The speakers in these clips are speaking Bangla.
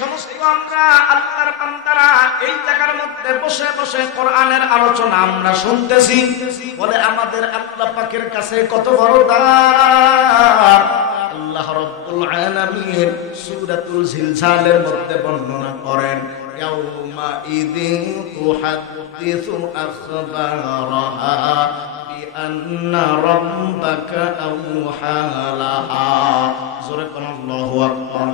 সমস্ত আমরা আল্লাহর বান্দারা এই জায়গার মধ্যে বসে বসে কোরআনের আলোচনা আমরা শুনতেছি, বলে আমাদের আল্লাহ পাকের কাছে কত বড় দান। আল্লাহ রাব্বুল আলামিন সূরাতুল জিলজালের মধ্যে বর্ণনা করেন, ইয়াউমা ইযিন তুহাদ্দিসু আখবারাহা বিআন্না রাব্বাকা আওহা লাহা। জোরে কোন আল্লাহু আকবার।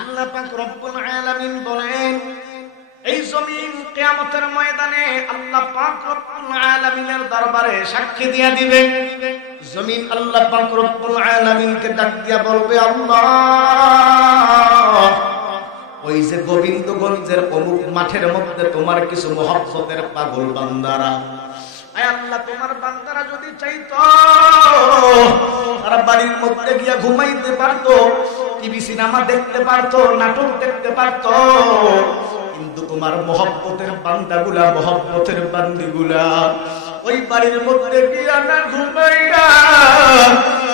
আল্লাহ পাক রব্বুল আলামিন বলেন, এই জমিন কিয়ামতের ময়দানে আল্লাহ পাক রব্বুল আলামিনের দরবারে সাক্ষী দিয়া দিবে। জমিন আল্লাহ পাক রব্বুল আলামিনকে ডাক দিয়া বলবে, আল্লাহ, ওই যে গোবিন্দগঞ্জের অমুক মাঠের মধ্যে তোমার কিছু মহব্বতের পাগল বান্দারা, আয় আল্লাহ, তোমার বান্দারা যদি চাইতো তারা বাড়ির মধ্যে গিয়া ঘুমাইতে পারতো, টিভি সিনেমা দেখতে পারতো, নাটক দেখতে পারতো, কিন্তু তোমার মহব্বতের বান্দাগুলা, মহব্বতের বান্দিগুলা ওই বাড়ির মধ্যে গিয়া না ঘুমাইয়া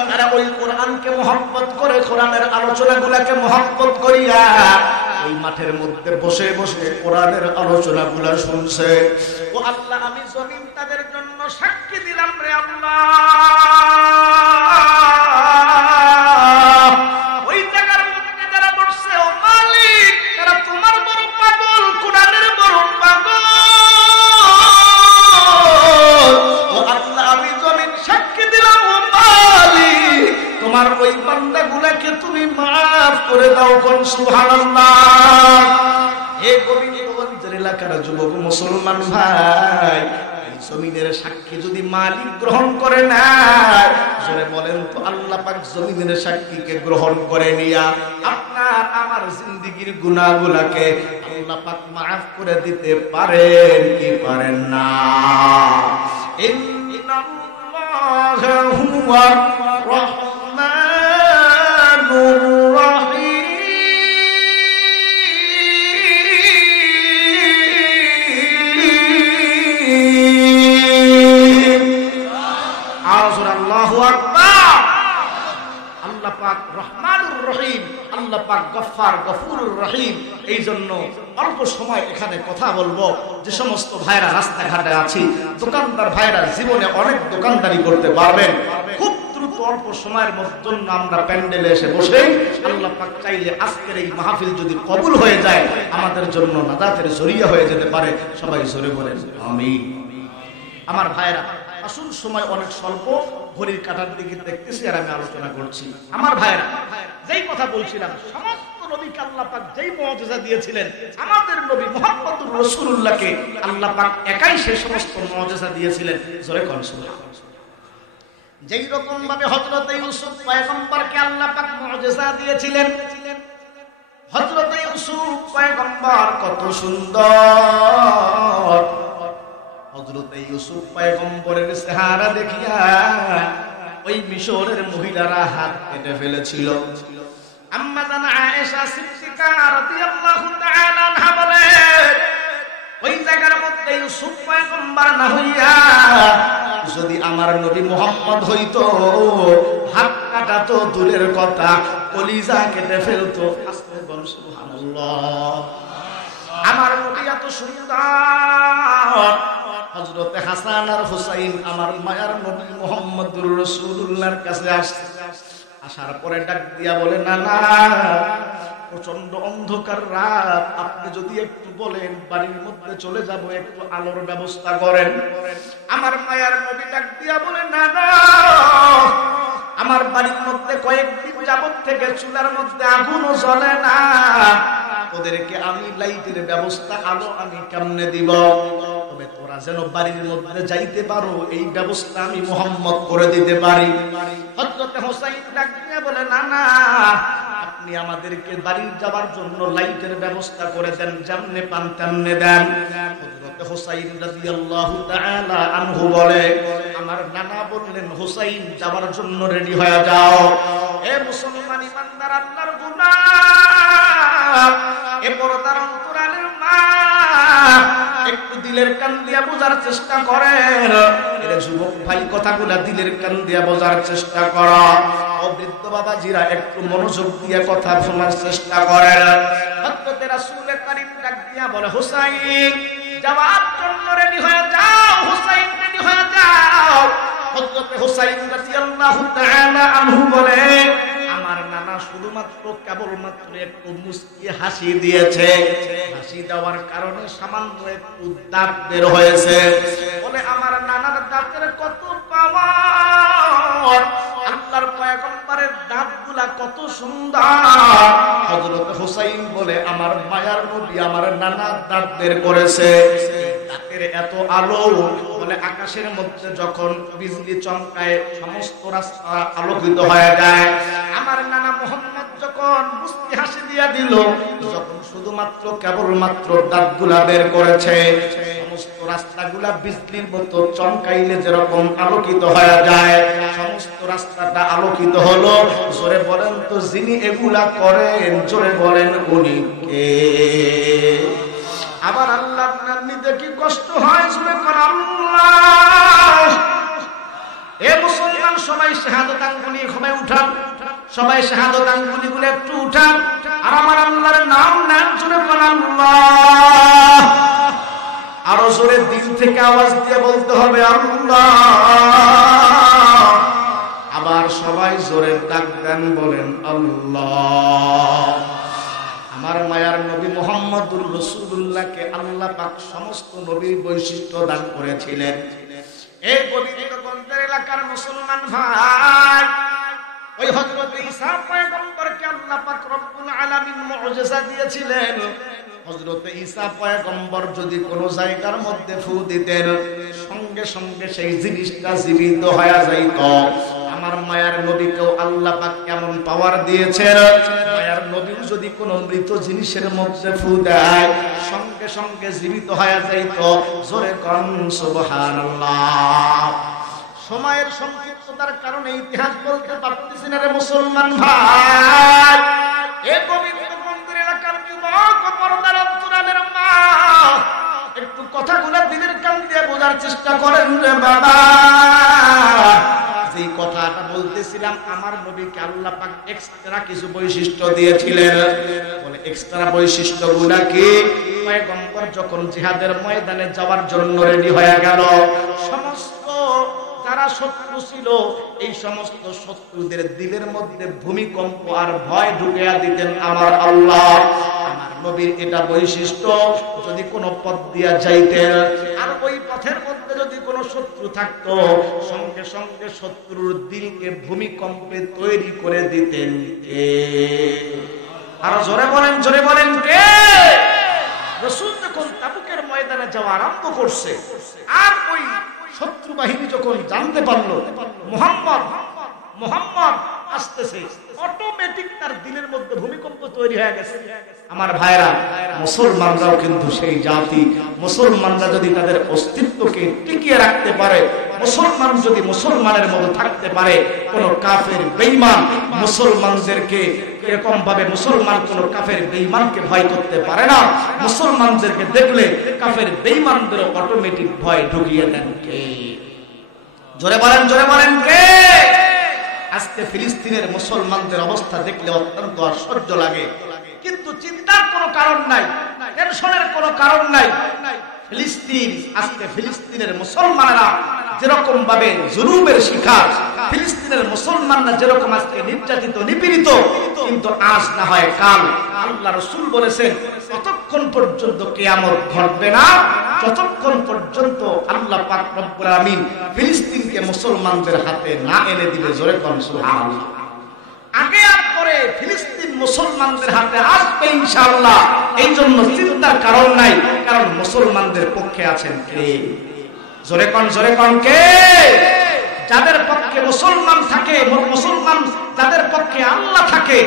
তারা ওই কোরআনকে মহব্বত করে, কোরআনের আলোচনাগুলাকে মহব্বত করিয়া ওই মাঠের মধ্যে বসে বসে কোরআনের আলোচনাগুলা শুনছে। ও আল্লাহ, আমি জমিন তাদের জন্য সাক্ষী দিলাম রে আল্লাহ। ওই জায়গার মধ্যে যারা বসছে, ও মালিক, তারা তোমার বড় পাগল, কোরআনের বড় পাগল। ও আল্লাহ, আমি জমিন সাক্ষী দিলাম, ও মালিক, তোমার ওই বান্দাগুলাকে তুমি মাফ করে দাও। কোন সুবহানাল্লাহ। হে গোবিন্দগঞ্জের এলাকার যুবক মুসলমান ভাই, এই জমিনের সাক্ষী যদি মালিক গ্রহণ করে না, জোরে বলেন তো আল্লাহ পাক জমিনের সাক্ষীকে গ্রহণ করে নিয়া আপনার আমার জিন্দেগীর গুনাহগুলোকে আল্লাহ পাক মাফ করে দিতে পারেন কি পারেন না? ইন্নাল্লাহা হুয়ার রাহমানুর রাহিম। আল্লাহু আকবার। আল্লাহ পাক রহমানুর রহিম, আল্লাহ পাক গফফার গফুরুর রহিম। এই জন্য অল্প সময় এখানে কথা বলবো। যে সমস্ত ভাইরা রাস্তাঘাটে আছি, দোকানদার ভাইরা জীবনে অনেক দোকানদারি করতে পারবেন, খুব দ্রুত অল্প সময়ের জন্য আমরা প্যান্ডেলে এসে বসে আল্লাহ পাক চাইলে আজকের এই মাহফিল যদি কবুল হয়ে যায়, আমাদের জন্য নাজাতের জরিয়া হয়ে যেতে পারে। সবাই জোরে বলেন আমিন। আমার ভাইরা, আসল সময় অনেক স্বল্প, ঘড়ির কাঁটার দিকে দেখতেছি আর আমি আলোচনা করছি। আমার ভাইরা, যেই কথা বলছিলাম, সমস্ত নবীকে আল্লাহ পাক যেই মুআজিজা দিয়েছিলেন, আমাদের নবী মুহাম্মদুর রাসূলুল্লাহকে আল্লাহ পাক একাই সেই সমস্ত মুআজিজা দিয়েছিলেন। জোরে কোন সুবহানাল্লাহ। যেই রকম ভাবে হযরত ইউসুফ পয়গম্বরকে আল্লাহ পাক মুআজিজা দিয়েছিলেন, হযরত ইউসুফ পয়গম্বর কত সুন্দর, হযরত ইউসুফ পয়গম্বরের চেহারা দেখিয়া ওই মিশরের মহিলারা হাত কেটে ফেলেছিল। আম্মা জান আয়েশা সিদ্দিকা রাদিয়াল্লাহু তাআলা আনহা বলেন, ওই জায়গার মধ্যে ইউসুফ পয়গম্বর না হইয়া যদি আমার নবী মুহাম্মদ হইতো, হাত কাটা তো দূরের কথা, কলিজা কেটে ফেলতো। আস্তে বল সুবহানাল্লাহ। আমার নবী এত সুন্দর। হযরত হাসান আর হুসাইন আমার মায়ার নবী মুহাম্মদুর রাসূলুল্লাহর কাছে আসার পরে ডাক দিয়া বলে, না না, প্রচন্ড অন্ধকার রাত, আপনি যদি একটু বলেন বাড়ির মধ্যে চলে যাব, একটু আলোর ব্যবস্থা করেন। আমার মায়ার নবী ডাক দিয়া বলে, না না, আমার বাড়ির মধ্যে কয়েকদিন যাবত থেকে চুলার মধ্যে আগুনও জ্বলে না, ওদেরকে আমি লাইটের ব্যবস্থা, আলো আমি কেমনে দিব? তবে তোরা যেন বাড়ির মধ্যে যাইতে পারো, এই ব্যবস্থা আমি মুহাম্মদ করে দিতে পারি। হযরত হুসাইন ডাক দিয়ে বলে, না না, আপনি আমাদেরকে বাড়ি যাওয়ার জন্য লাইটের ব্যবস্থা করে দেন, যেমনে পান তেমনে দেন। হযরত হুসাইন রাদিয়াল্লাহু তাআলা আনহু বলে, আমার নানা বললেন, হুসাইন যাওয়ার জন্য রেডি হয়ে যাও। এ মুসলমান ইমানদার, আল্লাহর গোলাম, এ পর্দার অন্তরালের মা, একটু দিলের কান দিয়া বোঝার চেষ্টা করেন। এর যুবক ভাই কথাগুলা দিলের কান দিয়া বোঝার চেষ্টা করো। ও বৃদ্ধ বাবাজিরা একটু মনোযোগ দিয়ে কথা শোনার চেষ্টা করেন। হযরত রাসূল কারীম ডাক দিয়া বলে, হুসাইন যাওয়ার জন্য রেডি হয়ে যাও, হুসাইন রেডি হয়ে যাও। হযরত হুসাইন রাদিয়াল্লাহু তাআলা আনহু বলে, আমার নানা শুধুমাত্র কেবলমাত্র একটু মুস্কি হাসি দিয়েছে, হাসি দেওয়ার কারণে সামান্য একটু দাঁত বের হয়েছে। বলে আমার নানার দাঁতের কত পাওয়ার, আল্লাহর পয়গম্বরের দাঁতগুলা কত সুন্দর। হযরত হুসাইন বলে, আমার মায়ার নবী আমার নানার দাঁত বের করেছে, দাঁতের এত আলো, বলে আকাশের মধ্যে যখন বিজলি চমকায় সমস্ত রাস্তা আলোকিত হয়ে যায়। আমার নানা মুহাম্মদ যখন মুস্কি হাসি দিয়া দিল, যখন শুধুমাত্র কেবলমাত্র দাঁতগুলা বের করেছে, সমস্ত রাস্তাগুলা বিজলির মতো চমকাইলে যেরকম আলোকিত হয়ে যায়, সমস্ত রাস্তাটা আলোকিত হলো। জোরে বলেন তো যিনি এগুলা করেন, জোরে বলেন উনি কে? আবার আল্লাহর নাম নিতে কি কষ্ট হয়, জোরে কোন আল্লাহ। এ মুসলমান সবাই শাহাদাত আঙ্গুলি সবাই উঠান, সবাই শাহাদাত আঙ্গুলি গুলো একটু উঠান, আর আমার আল্লাহর নাম নেন, জোরে কোন আল্লাহ। আরো জোরে দিল থেকে আওয়াজ দিয়ে বলতে হবে আল্লাহ। আবার সবাই জোরে ডাক দেন, বলেন আল্লাহ। আমার মায়ার নবী মুহাম্মদুর রাসূলুল্লাহকে আল্লাহ পাক সমস্ত নবীর বৈশিষ্ট্য দান করেছিলেন। এই পবিত্র গঞ্জের এলাকার মুসলমান ভাই, ওই হযরত ঈসা পয়গম্বরকে আল্লাহ পাক রব্বুল আলামিন মুজিজা দিয়েছিলেন। হযরত ঈসা পয়গম্বর যদি কোন জায়গার মধ্যে ফু দিতেন, সঙ্গে সঙ্গে সেই জিনিসটা জীবিত হয়ে যাইত। আমার মায়ার নবীকেও আল্লাহ পাক কেমন পাওয়ার দিয়েছেন, মায়ার নবী যদি কোন মৃত জিনিসের মধ্যে ফু দেয়, সঙ্গে সঙ্গে জীবিত হয়ে যাইত। জোরে কোন সুবহানাল্লাহ। সময়ের সংক্ষিপ্ততার কারণে ইতিহাস বলতে পারতেছি না রে মুসলমান ভাই। এ পবিত্র মন্দির এলাকার যুবক ও পর্দার অন্তরালের মা, একটু কথাগুলো দিলের কান দিয়ে বোঝার চেষ্টা করেন রে বাবা। যে কথাটা বলতেছিলাম, আমার নবীকে আল্লাহ পাক এক্সট্রা কিছু বৈশিষ্ট্য দিয়েছিলেন। বলে এক্সট্রা বৈশিষ্ট্যগুলো কি? পয়গম্বর যখন জিহাদের ময়দানে যাওয়ার জন্য রেডি হয়ে গেল, সমস্ত যারা শত্রু ছিল, এই সমস্ত শত্রুদের দিলের মধ্যে ভূমিকম্প আর ভয় ঢুকিয়ে দিতেন আমার আল্লাহ। আমার নবীর এটা বৈশিষ্ট্য, যদি কোনো পথ দিয়া যাইতেন আর ওই পথের মধ্যে যদি কোনো শত্রু থাকতো, সঙ্গে সঙ্গে শত্রুর দিলকে ভূমিকম্পে তৈরি করে দিতেন কে? আর জোরে বলেন, জোরে বলেন কে? রাসূল যখন তাবুকের ময়দানে যাওয়া আরম্ভ করছে, আর ওই শত্রু বাহিনী যখন জানতে পারলো মুহাম্মদ আসতেছে, অটোমেটিক তার দিলের মধ্যে ভূমিকম্প তৈরি হয়ে গেছে। আমার ভাইরা, মুসলমানরাও কিন্তু সেই জাতি। মুসলমানরা যদি তাদের অস্তিত্বকে টিকিয়ে রাখতে পারে, মুসলমান যদি মুসলমানের মতো থাকতে পারে, কোন কাফের বেঈমান মুসলমানদেরকে এরকম ভাবে, মুসলমান কোন কাফের বেঈমানকে ভয় করতে পারে না। মুসলমানদেরকে দেখলে কাফের বেঈমানদের অটোমেটিক ভয় ঢুকিয়ে দেন কে? জোরে বলেন, জোরে বলেন কে? আজকে ফিলিস্তিনের মুসলমানদের অবস্থা দেখলে অত্যন্ত আশ্চর্য লাগে, কিন্তু চিন্তার কোনো কারণ নাই, টেনশনের কোনো কারণ নাই। ফিলিস্তিন, আজকে ফিলিস্তিনের মুসলমানেরা যেরকম ভাবে জুলুমের শিকার, ফিলিস্তিনের মুসলমানরা যেরকম আজকে নির্যাতিত নিপীড়িত, কিন্তু আজ না হয় কাল। আল্লাহ রাসূল বলেছেন, ততক্ষণ পর্যন্ত কিয়ামত ঘটবে না যতক্ষণ পর্যন্ত আল্লাহ পাক রব্বুল আমিন ফিলিস্তিনকে মুসলমানদের হাতে না এনে দিবে। জোরে কোন সুবহানাল্লাহ। আগে আর পরে ফিলিস্তিন মুসলমানদের হাতে আসবে ইনশাআল্লাহ। এই জন্য চিন্তার কারণ নাই, কারণ মুসলমানদের পক্ষে আছেন কে? জোরে কোন কে? যাদের পক্ষে মুসলমান থাকে, মুসলমান যাদের পক্ষে আল্লাহ থাকে,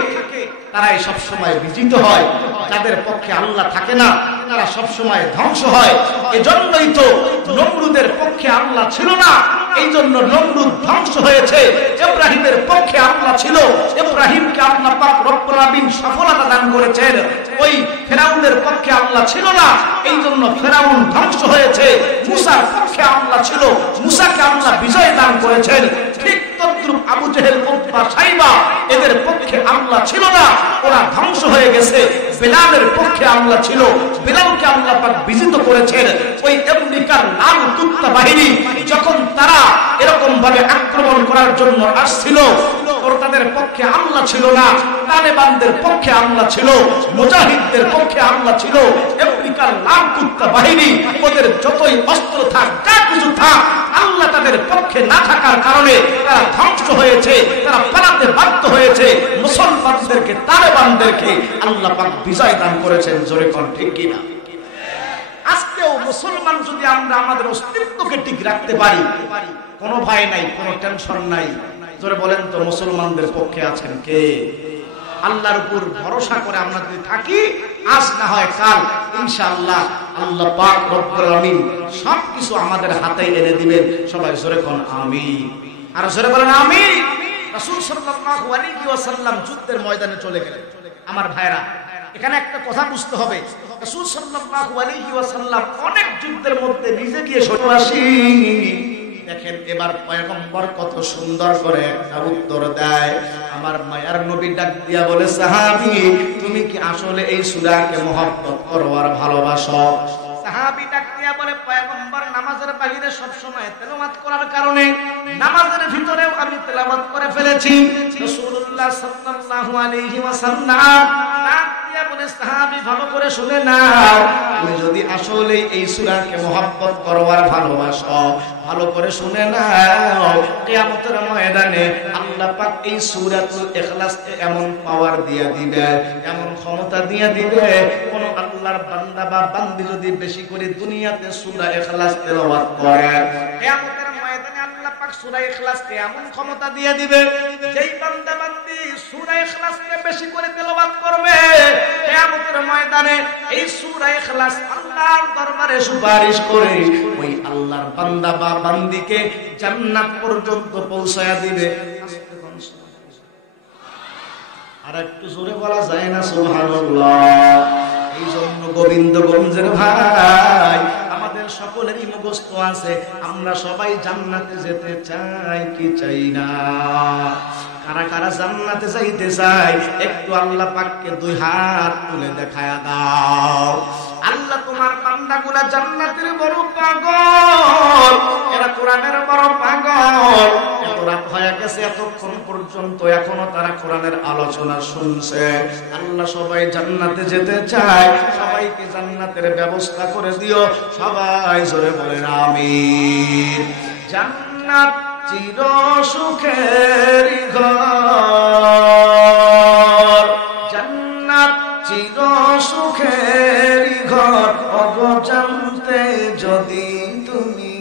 তারাই সব সময় বিজিত হয়। যাদের পক্ষে আল্লাহ থাকে না, তারা সব সময় ধ্বংস হয়। এজন্যই তো নমরুদের পক্ষে আল্লাহ ছিল না, এই জন্য নমরুদ ধ্বংস হয়েছে। ইব্রাহিমের পক্ষে আল্লাহ ছিল, ইব্রাহিমকে আল্লাহ পাক রব্বুল আলামিন সফলতা দান করেছেন। ওই ফেরাউনের পক্ষে আল্লাহ ছিল না, এই জন্য ফেরাউন ধ্বংস হয়েছে। মুসার পক্ষে আল্লাহ ছিল, মুসাকে আল্লাহ বিজয় দান করেছেন। ঠিক তদ্রুপ আবু জেহেল, উতবা, সাইবা এদের পক্ষে আল্লাহ ছিল না, ওরা ধ্বংস হয়ে গেছে। বেলালের পক্ষে আল্লাহ ছিল, বেলালকে আল্লাহ পাক বিজিত করেছেন। ওই আমেরিকার লাল কুত্তা বাহিনী যখন তারা এরকম ভাবে আক্রমণ করার জন্য আসছিল, তাদের পক্ষে আল্লাহ ছিল না, তালেবানদের পক্ষে আল্লাহ ছিল, মুজাহিদদের পক্ষে আল্লাহ ছিল। আমেরিকার লাল কুত্তা বাহিনী ওদের যতই অস্ত্র থাক, যা কিছু থাক, আল্লাহ তাদের পক্ষে না থাকার কারণে তারা ধ্বংস হয়েছে, তারা পালাতে বাধ্য হয়েছে। মুসলমানদেরকে, তালেবানদেরকে আল্লাহ পাক বিজয় দান করেছেন। জোরে কোন ঠিক কিনা? আজকেও মুসলমান যদি আমরা আমাদের অস্তিত্বকে ঠিক রাখতে পারি, কোনো ভয় নাই, কোনো টেনশন নাই। জোরে বলেন তো, মুসলমানদের পক্ষে আছেন কে? আল্লাহর উপর ভরসা করে আমরা যদি থাকি, আজ না হয় কাল ইনশাআল্লাহ আল্লাহ পাক রব্বুল আমিন সবকিছু আমাদের হাতে এনে দিবেন। সবাই জোরে কোন আমিন। আর জোরে বলেন আমিন। রাসূল সাল্লাল্লাহু আলাইহি ওয়াসাল্লাম যুদ্ধের ময়দানে চলে গেলেন। আমার ভাইরা, এখানে একটা কথা বুঝতে হবে, রাসূল সাল্লাল্লাহু আলাইহি ওয়াসাল্লাম অনেক যুদ্ধের মধ্যে নিজে গিয়ে সরাসরি দেখেন। এবার পয়গম্বর কত সুন্দর করে একটা উত্তর দেয়। আমার মায়ার নবী ডাক দিয়া বলে, সাহাবী তুমি কি আসলে এই সূরাকে মহব্বত করো আর ভালোবাসো? সাহাবী ডাক দিয়া বলে, পয়গম্বর নামাজের বাইরে সব সময় তেলাওয়াত করার কারণে নামাজের ভিতরেও আমি তেলাওয়াত করে ফেলেছি। রাসূলুল্লাহ সাল্লাল্লাহু আলাইহি ওয়াসাল্লাম ডাক দিয়া বলে, সাহাবী ভালো করে শুনে নাও, তুমি যদি আসলে এই সূরাকে মহব্বত করো আর ভালোবাসো, ভালো করে শুনে নাও, কিয়ামতের ময়দানে আল্লাহ পাক এই সূরাতুল ইখলাসকে এমন পাওয়ার দিয়ে দিবে, এমন ক্ষমতা দিয়ে দিবে, কোন আল্লাহর বান্দা বা বান্দি যদি বেশি করে দুনিয়াতে সূরা ইখলাস তেলাওয়াত করে, কিয়ামতের ময়দানে আল্লাহ পাক সূরা ইখলাসকে এমন ক্ষমতা দিয়ে দিবে, যেই বান্দা বান্দি সূরা ইখলাসকে বেশি করে তেলাওয়াত করবে, কিয়ামতের ময়দানে এই সূরা ইখলাস আল্লাহর দরবারে সুপারিশ করে ওই আল্লাহর বান্দা বা বান্দিকে জান্নাত পর্যন্ত পৌঁছায়া দিবে। আর একটু জোরে বলা যায় না সুবহানাল্লাহ? এই জন্য গোবিন্দগঞ্জের ভাই, আমাদের সকলেরই মুখস্থ আছে, আমরা সবাই জান্নাতে যেতে চাই কি চাই না? কারা কারা জান্নাতে যাইতে চাই? একটু আল্লাহ পাককে দুই হাত তুলে দেখায়া দাও। আল্লাহ তোমার বান্দাগুলা জান্নাতের বড় পাগল, এরা কোরআনের বড় পাগল। এত রাত হয়ে গেছে, এতক্ষণ পর্যন্ত এখনো তারা কোরআনের আলোচনা শুনছে। আল্লাহ সবাই জান্নাতে যেতে চায়, সবাইকে জান্নাতের ব্যবস্থা করে দিও। সবাই জোরে বলেন আমিন। জান্নাত চির সুখের ঘর, জান্নাত চির সুখের ঘর, অগজান্তে যদি তুমি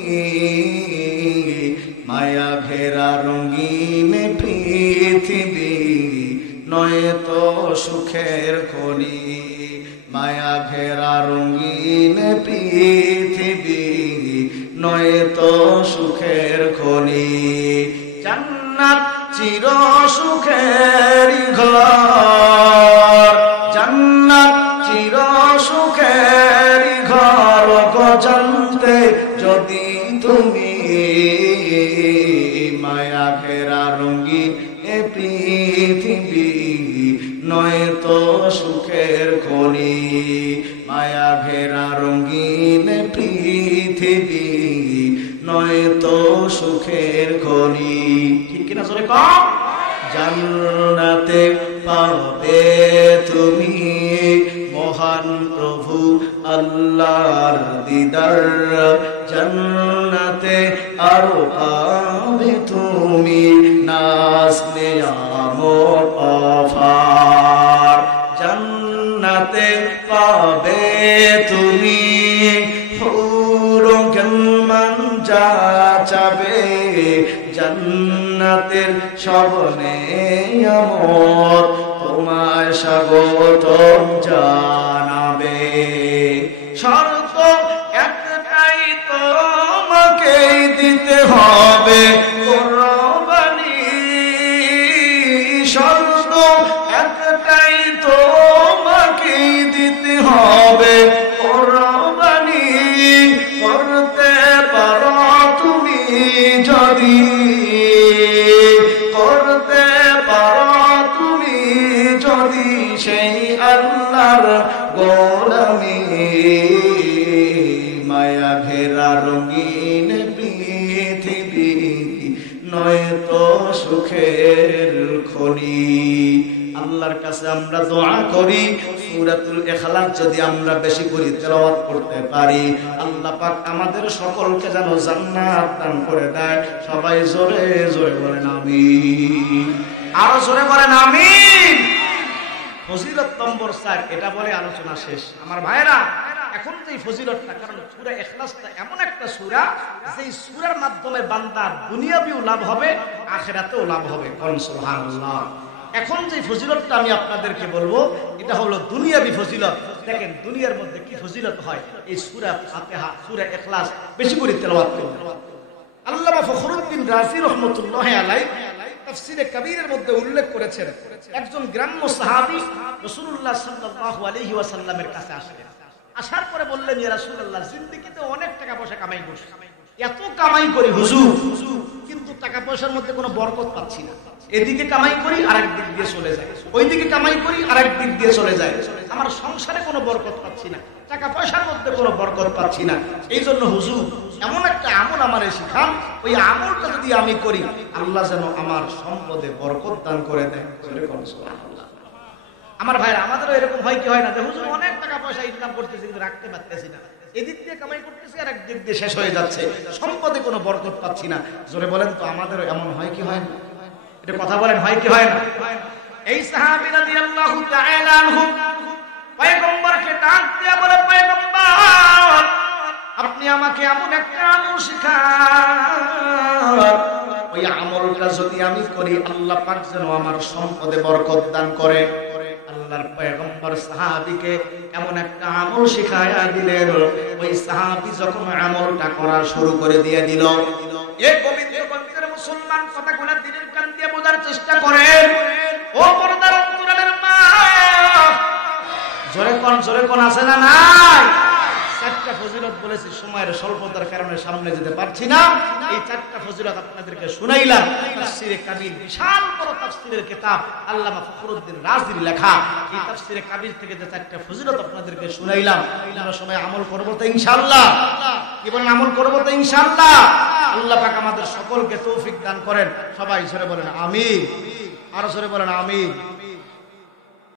মায়া ঘেরা রঙিন পৃথিবী, নয়তো সুখের খনি, মায়া ঘেরা রঙিন পৃথিবী, নয়তো সুখের খনি। জান্নাত চির সুখের ঘর, জান্নাত চির সুখের ঘর, অগজান্তে যদি তুমি মায়া ঘেরা রঙিন পৃথিবী, নয়তো সুখের খনি, মায়া ঘেরা রঙিন পৃথিবী, নয়তো সুখের খনি। ঠিক কিনা জোরে কও? জান্নাতে পাবে তুমি মহান প্রভু আল্লাহর দিদার, জান্নাতে আরো পাবে তুমি নাজ নিয়ামত অফার, জান্নাতে পাবে তুমি হুরুল যা চাবে, জান্নাতের সব নেয়ামত তোমায় স্বাগত জানাবে। শর্ত একটাই, তোমাকে দিতে হবে কোরবানি, শর্ত একটাই, তোমাকে দিতে যদি সেই আল্লাহর গোলামি, মায়া ঘেরা রঙিন পৃথিবী নয়তো সুখের খনি। আল্লাহর কাছে আমরা দোয়া করি সূরাতুল ইখলাস যদি আমরা বেশি করে তেলাওয়াত করতে পারি, আল্লাহ পাক আমাদের সকলকে যেন জান্নাত দান করে দেয়। সবাই জোরে জোরে বলেন আমিন, আরো জোরে বলেন আমিন। ফজিলত নম্বর 4, এটা বলে আলোচনা শেষ। আমার ভাইরা, এখন যে ফজিলতটা, কারণ সূরা ইখলাসটা এমন একটা সূরা যেই সূরার মাধ্যমে বান্দার দুনিয়াবিও লাভ হবে, আখিরাতেও লাভ হবে। কোন সুবহানাল্লাহ। এখন যে ফজিলতটা আমি আপনাদেরকে বলবো এটা হলো দুনিয়াবি ফজিলত। দেখেন দুনিয়ার মধ্যে কি ফজিলত হয়, এই সূরা ফাতিহা, সূরা ইখলাস বেশি করে তেলাওয়াত করুন। আল্লামা ফখরুদ্দিন রাজি রাহমাতুল্লাহি আলাইহি তাফসীরে কবীরের মধ্যে উল্লেখ করেছেন, একজন গ্রাম্য সাহাবী রাসূলুল্লাহ সাল্লাল্লাহু আলাইহি ওয়াসাল্লামের কাছে আসলেন। আসার পরে বললেন, ইয়া রাসূলুল্লাহ, জিন্দেগিতে অনেক টাকা পয়সা কামাই করছি, এত কামাই করি হুজুর, কিন্তু টাকা পয়সার মধ্যে কোনো বরকত পাচ্ছি না। এদিকে কামাই করি আরেক দিক দিয়ে চলে যায়, ওইদিকে কামাই করি আরেক দিক দিয়ে চলে যায়। আমার সংসারে কোনো বরকত পাচ্ছি না, টাকা পয়সার মধ্যে কোনো বরকত পাচ্ছি না। এই জন্য হুজুর এমন একটা আমল আমারে শিখান, ওই আমলটা যদি আমি করি আল্লাহ যেন আমার সম্পদে বরকত দান করে দেয়। আমার ভাইরা, আমাদেরও এরকম হয় কি হয় না যে হুজুর অনেক টাকা পয়সা ইনকাম করতেছি কিন্তু রাখতে পারতেছি না, এদিক দিয়ে কামাই করতেছি আর একদিক দিয়ে শেষ হয়ে যাচ্ছে, সম্পদে কোনো বরকত পাচ্ছি না। জোরে বলেন তো, আমাদেরও এমন হয় কি হয় না? এটা কথা বলেন, হয় কি হয় না? এই সাহাবী রাদিয়াল্লাহু তাআলা আনহু পয়গম্বরকে ডাক দিয়ে বলে, পয়গম্বর, আপনি আমাকে এমন একটা আমল শিখান, ওই আমলটা যদি আমি করি আল্লাহ পাক যেন আমার সম্পদে বরকত দান করে। আল্লাহর পয়গম্বর সাহাবীকে এমন একটা আমল শিখায়া দিলেন, ওই সাহাবী যখন আমলটা করা শুরু করে দিয়ে দিল, এই গোবিন্দগঞ্জের মুসলমান কথাগুলো দিনের কান দিয়ে বোঝার চেষ্টা করেন। ও পর্দার অন্তরালের মা, জোরে কোন আছে না নাই? 4টা ফজিলত বলেছি, সময়ের স্বল্পতার কারণে সামনে যেতে পারছি না। এই 4টা ফজিলত আপনাদেরকে শুনাইলাম। তাফসীরে কাবীর, বিশাল বড় তাফসীরের কিতাব, আল্লামা ফখরুদ্দিন রাজির লেখা। এই তাফসীরে কাবীর থেকে যে 4টা ফজিলত আপনাদেরকে শুনাইলাম, আমরা সবাই আমল করব তো ইনশাআল্লাহ। কি বলেন, আমল করব তো ইনশাআল্লাহ? আল্লাহ পাক আমাদের সকলকে তৌফিক দান করেন। সবাই জোরে বলেন আমিন, আরো জোরে বলেন আমিন।